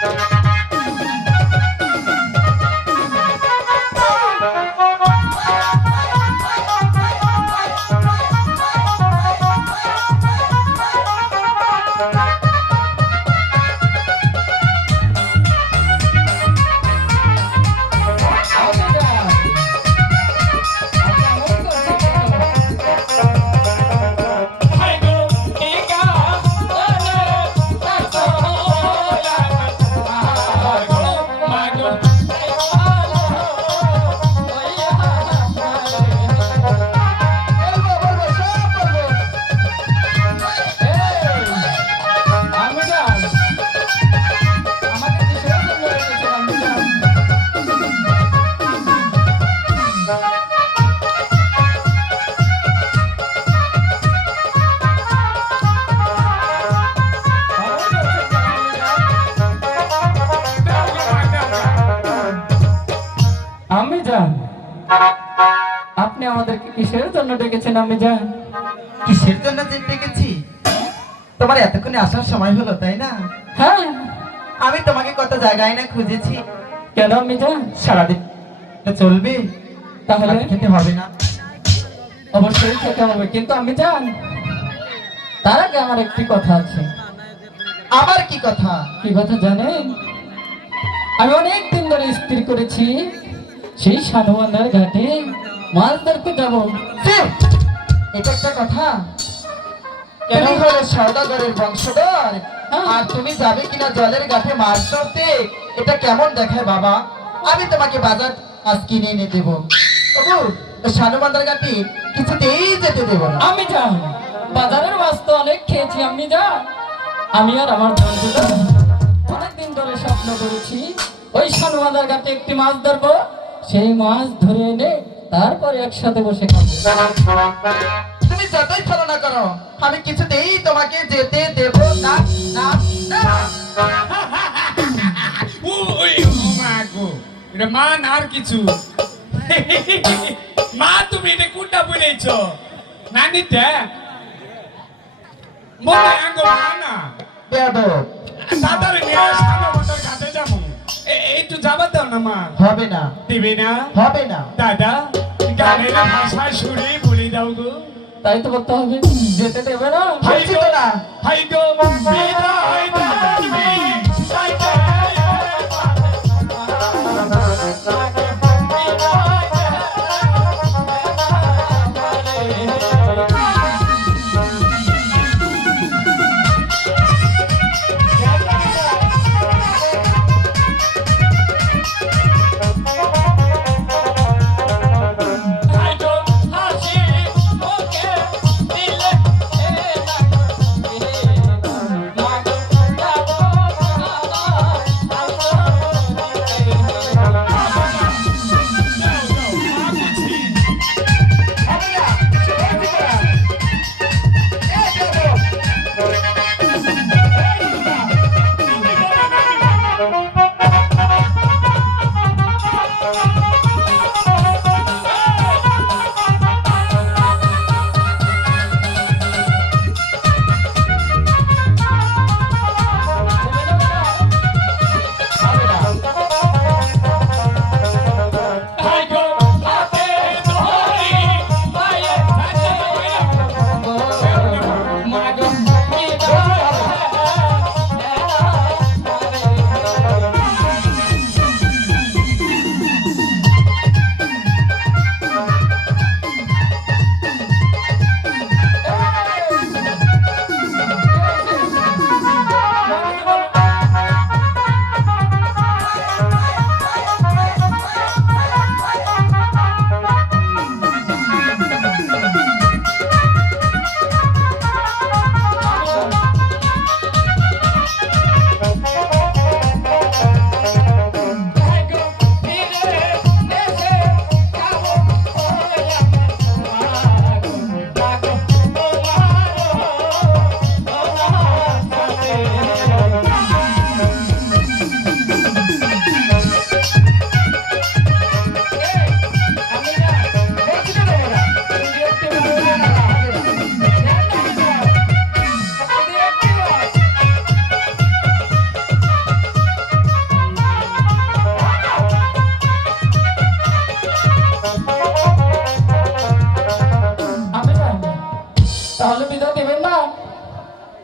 আমি আমি যান কিসের জন্য যে ডেকেছি? তোমার এতক্ষণে আসার সময় হলো তাই না? হ্যাঁ। আমি তোমাকে কথা জায়গায় না খুঁজেছি। কেন আমি যান সারাদিন চলবে। তাহলে? খেতে হবে না। অবশ্যই খেতে হবে কিন্তু আমি যান তার আগে আমার একটি কথা আছে। আবার কি কথা? কি কথা জানেন? আমি অনেক দিন ধরে স্থির করেছি সেই সানুয়ান্দার ঘাটে মাছ ধরতে যাব! এটা একটা কথা। কেন? হলো সওদাগরের বংশধর। হ্যাঁ। আর তুমি যাবে কিনা জলের ঘাটে মাছ ধরতে এটা কেমন দেখায় বাবা? আমি তোমাকে বাজার আজ কিনে এনে দেবো। সানুমান্দার ঘাটে কিছুতেই যেতে দেবো না। আমি যান বাজারের মাছ তো অনেক খেয়েছি আমি যা আমি আর আমার বন্ধুরা অনেকদিন ধরে স্বপ্ন করেছি ওই সানুয়ান্দার ঘাটে একটি মাছ ধরবো। সেই মাছ ধরে এনে তারপরে একসাথে বসে খাব। তুমি যতই ছলনা করো আমি কিছুতেই তোমাকে যেতে দেব না না না। ও ওই ও মা না আর কিছু? মা তুমি এটা কোনটা বলেছ নানিটা মনে আঙ্গো মা না। বেয়াদব। দাদার নিয়ে যাবার দাও না মা হবে না। দিবে না? হবে না। দাদা গানের ভাষায় সুরে বলে দাও গো। তাই তো বলতে হবে। যেতে দেবে না। হাই বলছি গো না। হাই গো বিদায়।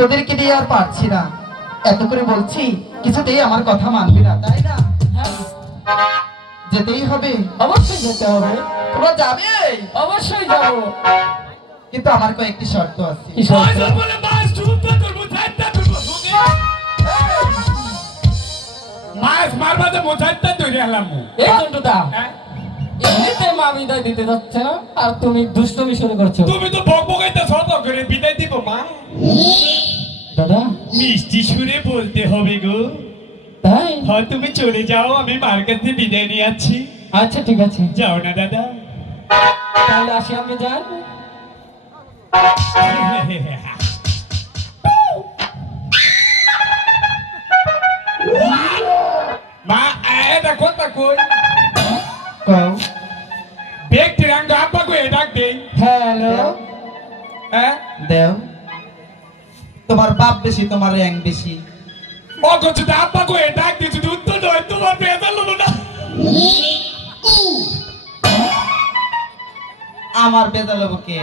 তোদেরকে দিয়ে আর পারছি না। এত করে বলছি কিছুতেই আমার কথা মানবি না তাই না? হ্যাঁ? যেতেই হবে অবশ্যই যেতে হবে। তোমরা যাবে? অবশ্যই যাব। কিন্তু আমার কয়েকটি শর্ত আছে। কি শর্ত? মাছ চুপটা করব চারটা করব শুনে মাছ মারবা তো মোচারটা তৈরি হলাম। এই জন্টুদা হ্যাঁ? বিদায় দিতে যাচ্ছে না আর তুমি দুষ্টমি শুরু করছ। তুমি তো বক বকাইতে করে বিদায় দিব মা। দাদা? মিষ্টি সুরে বলতে হবে গো। তাই? হয় তুমি চলে যাও আমি মার কাছে বিদায় নিয়ে আছি আচ্ছা ঠিক আছে। যাও না দাদা। তাহলে আসি আমি যান। মা এটা কথা কই কও ব্যক্তি রাঙ্গ আব্বা কই ডাক দেই হ্যালো হ্যাঁ দেও তোমার বাপ বেশি তোমার র্যাঙ্ক বেশি ও ডাক দিই যদি উত্তর আমার বুকে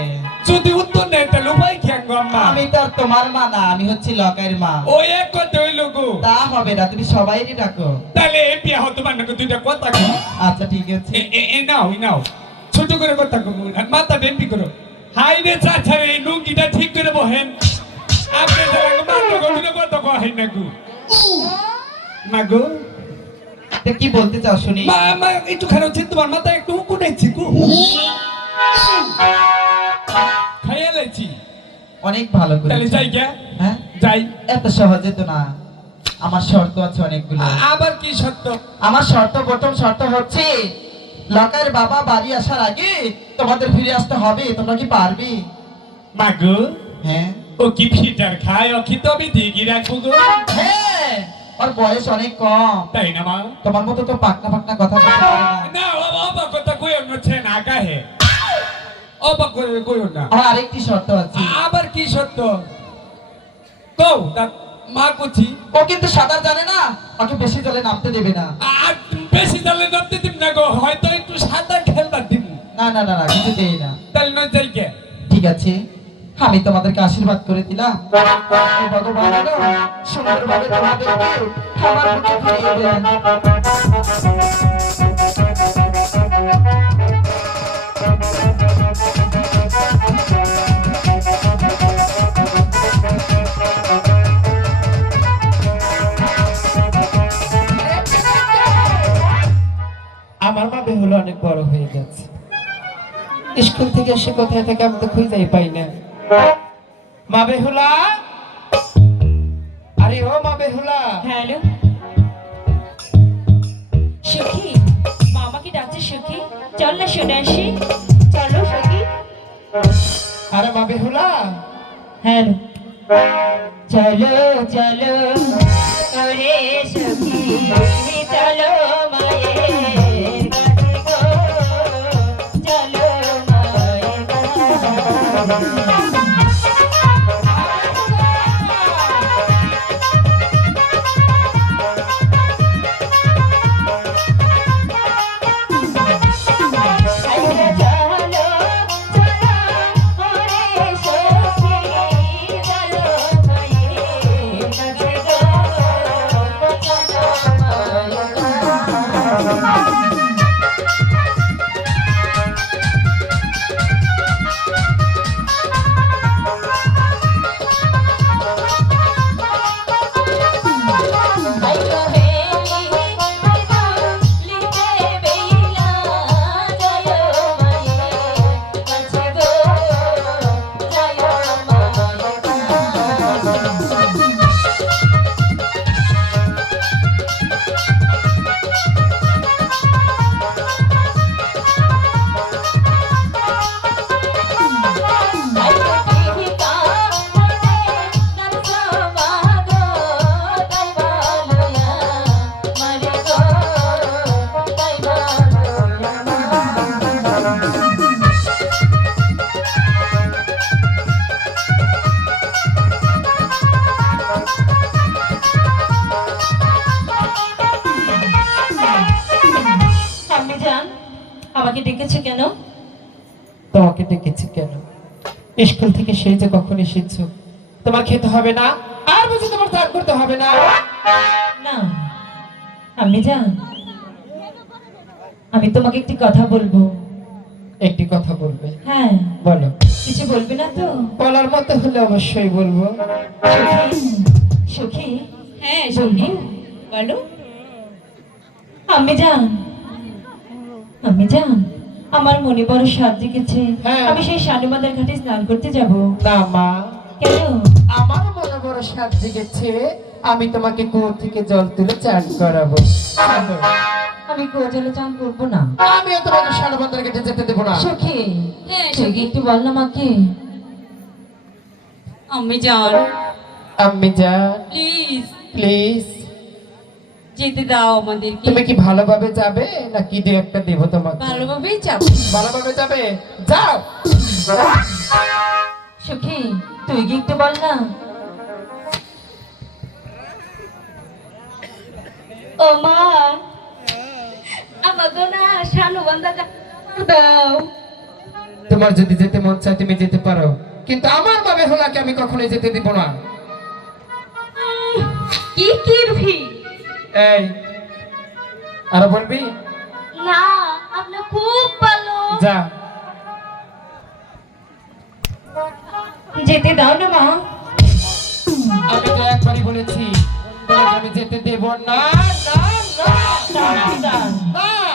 যদি উত্তর নেই তাহলে উপায় কি আম্মা আমি তো আর তোমার মা না আমি হচ্ছি লকাইয়ের মা ওই এক কথা হইল গো তা হবে না তুমি সবাইরই ডাকো তাহলে এই বিয়া হতো মানে দুইটা কথা আচ্ছা ঠিক আছে এ এ- এ নাও নাও ছোট করে কথা কো মাথা ডেম্পি করো। হাইরে চাচা এই লুঙ্গিটা ঠিক করে বহেন। আপনি যারা মাত্র গলিতে কথা কো হাই না গো। মা গো। তা কি বলতে চাও শুনি? মা মা একটু খারাপ হচ্ছে তোমার মাথা একটু উকুটাইছি গো। খাইয়া লাইছি অনেক ভালো করে তাহলে যাই গে হ্যাঁ? যাই। এত সহজে তো না। আমার শর্ত আছে অনেকগুলো। আবার কি শর্ত? আমার শর্ত প্রথম শর্ত হচ্ছে লকার বাবা বাড়ি আসার আগে তোমাদের ফিরে আসতে হবে তোমরা কি পারবে? মা গো হ্যাঁ। ও কি ফিটার খায়? ও কি তবে দিগি রাখব গো। হ্যাঁ ওর বয়স অনেক কম। তাই না মা? তোমার মতো তো পাকনা পাকনা কথা বলতে পারে না। না ও অবাক কথা কইও না ছে না গাহে অবাক করে কইও না। আমার আরেকটি শর্ত আছে। আবার কি সত্য কও মা কুচি। ও কিন্তু সাঁতার জানে না। ওকে বেশি জলে নামতে দেবে না। আর বেশি জলে নামতে দিব না গো হয়তো একটু সাঁতার খেলবার দিব না না না না কিছুতেই না। তাহলে না যাই কে ঠিক আছে আমি তোমাদেরকে আশীর্বাদ করে দিলাম। ভগবান সুন্দরভাবে তোমাদেরকে আমার বুকে ফিরিয়ে দেন। বেহুলা অনেক বড় হয়ে গেছে। স্কুল থেকে এসে কোথায় থেকে আমি তো খুঁজেই পাই না। মা বেহুলা? আরে ও মা বেহুলা। হ্যালো। সখী ডাকছে সখী। চল না শুনে আসি। চলো সখী। আরে মা বেহুলা। হ্যালো। চলো চলো। ওরে সখী চলো। স্কুল থেকে সেই যে কখন এসেছ তোমার খেতে হবে না? আর বুঝি তোমার ত্যাগ করতে হবে না। না আপনি যান আমি তোমাকে একটি কথা বলব। একটি কথা বলবে? হ্যাঁ। বলো। কিছু বলবে না তো? বলার মতো হলে অবশ্যই বলব। সখী সখী হ্যাঁ সখী বলো। আমি যান আমি যান আমার মনে বড় সাত জেগেছে। হ্যাঁ। আমি সেই শানুমাদের ঘাটে স্নান করতে যাব। না মা। কেন? আমার মনে বড় সাত জেগেছে আমি তোমাকে কুয়ো থেকে জল তুলে চান করাবো। আমি কুয়া জলে চান করব না। আমিও তোমাকে সানবন্দর কেটে যেতে দেবো না। সখী হ্যাঁ সখী একটু বল না মাকে। আমি যান আম্মি যা প্লিজ। প্লিজ। যেতে দাও আমাদেরকে। তুমি কি ভালোভাবে যাবে নাকি দু একটা দেবো তোমাকে? ভালোভাবেই যাব। ভালোভাবে যাবে? যাও! সখী তুই কি একটু বল না? ও মা আমার ওগো না শানু বান্দা দাও। তোমার যদি যেতে মন চায় তুমি যেতে পারো। কিন্তু আমার বাবে হলাকে আমি কখনোই যেতে দিব না। কি কি কিরভি? এই আর বলবি? না আপনি খুব ভালো। যা। যেতে দাও না মা। আমি তো একবারই বলেছি আমি যেতে দেব না না না না না না।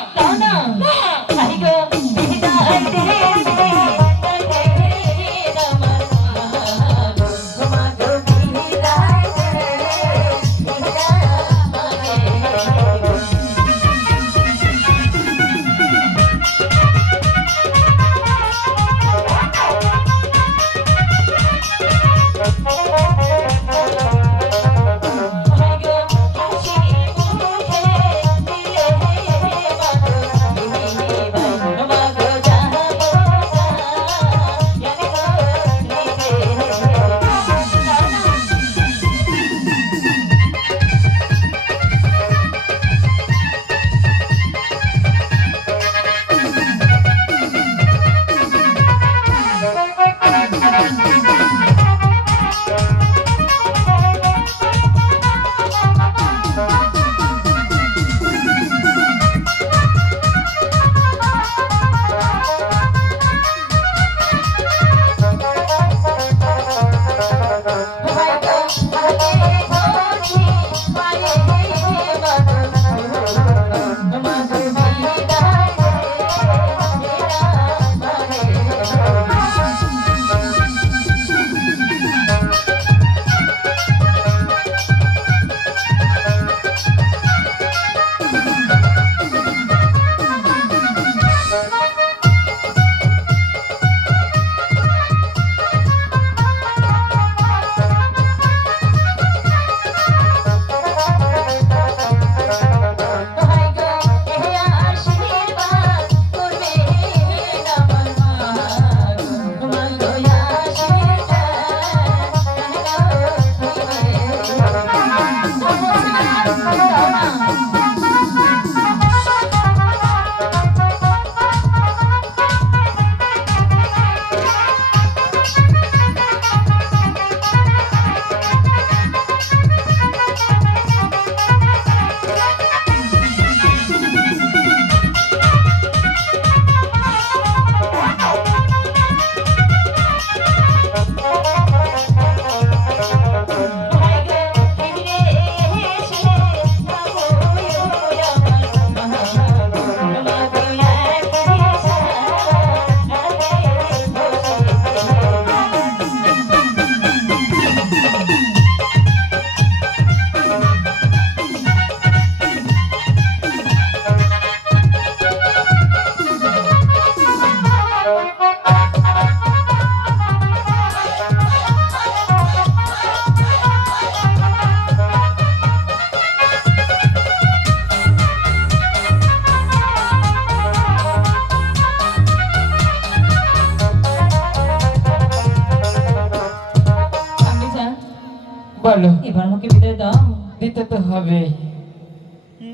বলো। এবার আমাকে বিদায় দাও। দিতে তো হবে।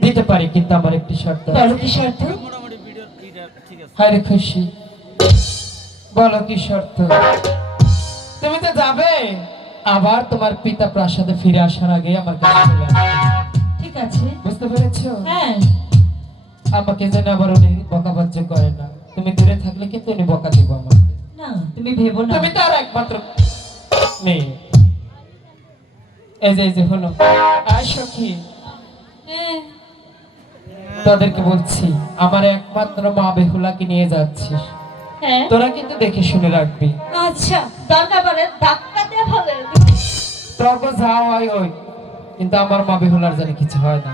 দিতে পারি কিন্তু আমার একটি শর্ত। বলো কি শর্ত? হায় রে খুশি। বলো কি শর্ত? তুমি তো যাবে। আবার তোমার পিতা প্রাসাদে ফিরে আসার আগে আমার কাছে ঠিক আছে। বুঝতে পেরেছ? হ্যাঁ। আমাকে যেন আবার উনি বকাবাজ্য করে না। তুমি দূরে থাকলে কিন্তু উনি বকা দিব আমাকে। না তুমি ভেবো না। তুমি তার একমাত্র মেয়ে। এই যে এই যে হলো সখী। হ্যাঁ তাদেরকে বলছি আমার একমাত্র মা বেহুলাকে নিয়ে যাচ্ছিস। হ্যাঁ। তোরা কিন্তু দেখে শুনে রাখবি। আচ্ছা দরকার পড়ে ধাক্কা দিয়ে ফেলে তখন যাও হয় ওই। কিন্তু আমার মা বেহুলার জানি কিছু হয় না।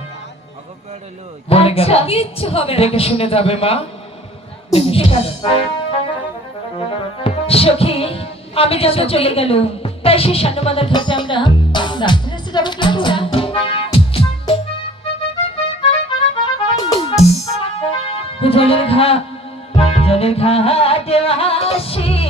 বলে গেল আচ্ছা কিচ্ছু হবে দেখে শুনে যাবে মা। সখী আমি যত চলে গেল তাই সেই সান্নবাদার ঘাটে আমরা ডাক্তার যাব কিন্তু জলের ঘা জলের ঘাটে আসি